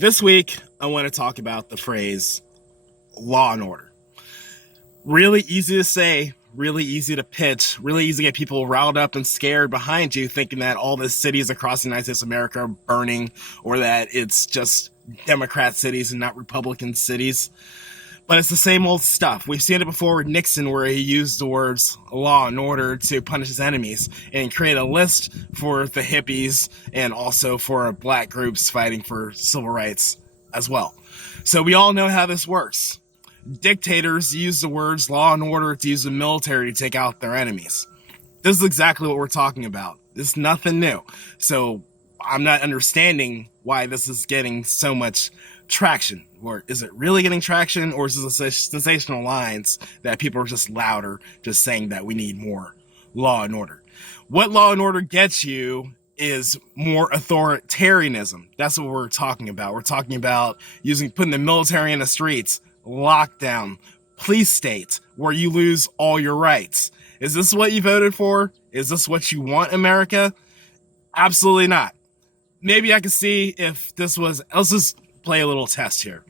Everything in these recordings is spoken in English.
This week, I want to talk about the phrase law and order. Really easy to say, really easy to pitch, really easy to get people riled up and scared behind you, thinking that all the cities across the United States of America are burning, or that it's just Democrat cities and not Republican cities. But it's the same old stuff. We've seen it before with Nixon, where he used the words law and order to punish his enemies and create a list for the hippies and also for black groups fighting for civil rights as well. So we all know how this works. Dictators use the words law and order to use the military to take out their enemies. This is exactly what we're talking about. This is nothing new. So I'm not understanding why this is getting so much traction. Or is it really getting traction, or is this sensational lines that people are just louder, just saying that we need more law and order? What law and order gets you is more authoritarianism. That's what we're talking about. We're talking about putting the military in the streets, lockdown, police states, where you lose all your rights. Is this what you voted for? Is this what you want, America? Absolutely not. Maybe I could see if this was, let's just play a little test here.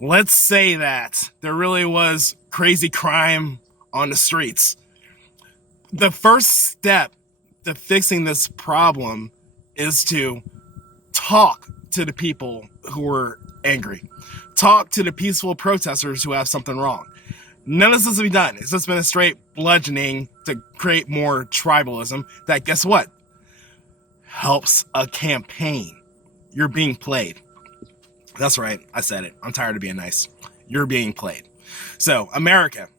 Let's say that there really was crazy crime on the streets. The first step to fixing this problem is to talk to the people who are angry. Talk to the peaceful protesters who have something wrong. None of this has been done. It's just been a straight bludgeoning to create more tribalism that, guess what? Helps a campaign. You're being played. That's right. I said it. I'm tired of being nice. You're being played. So, America,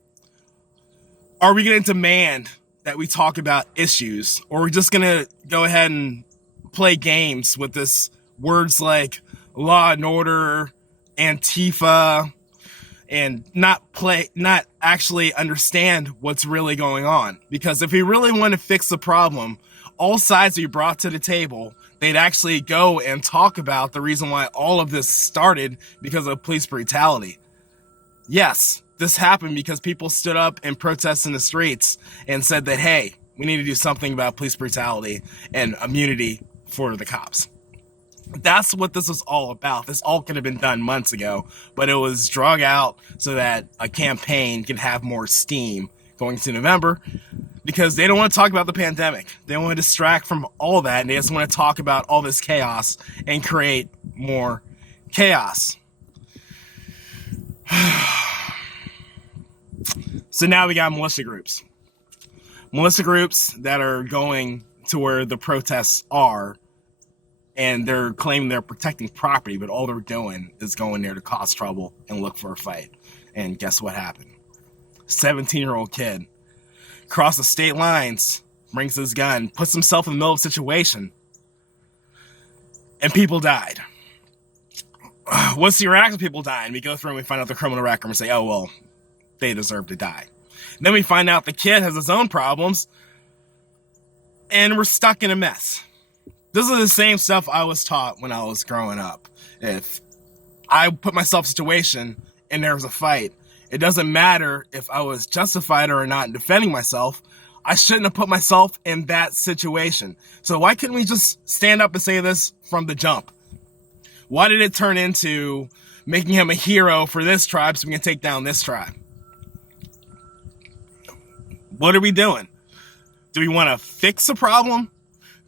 are we going to demand that we talk about issues, or are we just going to go ahead and play games with this words like law and order, Antifa, and not actually understand what's really going on? Because if we really want to fix the problem, all sides we brought to the table, they'd actually go and talk about the reason why all of this started because of police brutality. Yes, this happened because people stood up and protested in the streets and said that, hey, we need to do something about police brutality and immunity for the cops. That's what this was all about. This all could have been done months ago, but it was drug out so that a campaign can have more steam going to November, because they don't want to talk about the pandemic. They want to distract from all that, and they just want to talk about all this chaos and create more chaos. So now we got militia groups. Militia groups that are going to where the protests are, and they're claiming they're protecting property, but all they're doing is going there to cause trouble and look for a fight. And guess what happened? 17-year-old kid crossed the state lines, brings his gun, puts himself in the middle of a situation, and people died. What's the reaction of people dying? We go through and we find out the criminal record and say, oh, well, they deserve to die. Then we find out the kid has his own problems, and we're stuck in a mess. This is the same stuff I was taught when I was growing up. If I put myself in a situation and there was a fight, it doesn't matter if I was justified or not in defending myself. I shouldn't have put myself in that situation. So why couldn't we just stand up and say this from the jump? Why did it turn into making him a hero for this tribe so we can take down this tribe? What are we doing? Do we want to fix the problem?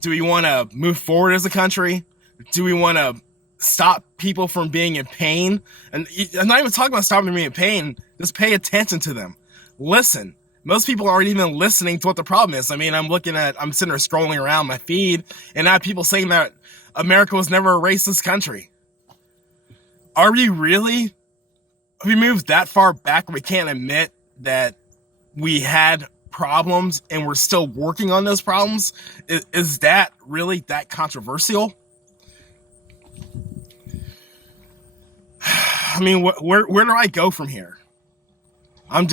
Do we want to move forward as a country? Do we want to stop people from being in pain? And I'm not even talking about stopping them being in pain. Just pay attention to them. Listen. Most people aren't even listening to what the problem is. I mean, I'm sitting there scrolling around my feed, and I have people saying that America was never a racist country. Are we really? Have we moved that far back where we can't admit that we had problems and we're still working on those problems? Is that really that controversial? I mean, where do I go from here? I'm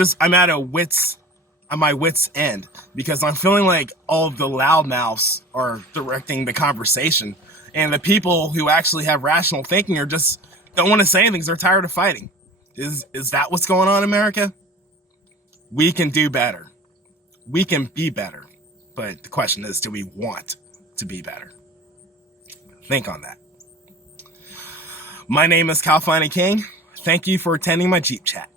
at my wit's end, because I'm feeling like all of the loudmouths are directing the conversation, and the people who actually have rational thinking are just don't want to say anything because they're tired of fighting. Is that what's going on in America? We can do better. We can be better. But the question is, do we want to be better? Think on that. My name is Kalfani King. Thank you for attending my Jeep Chat.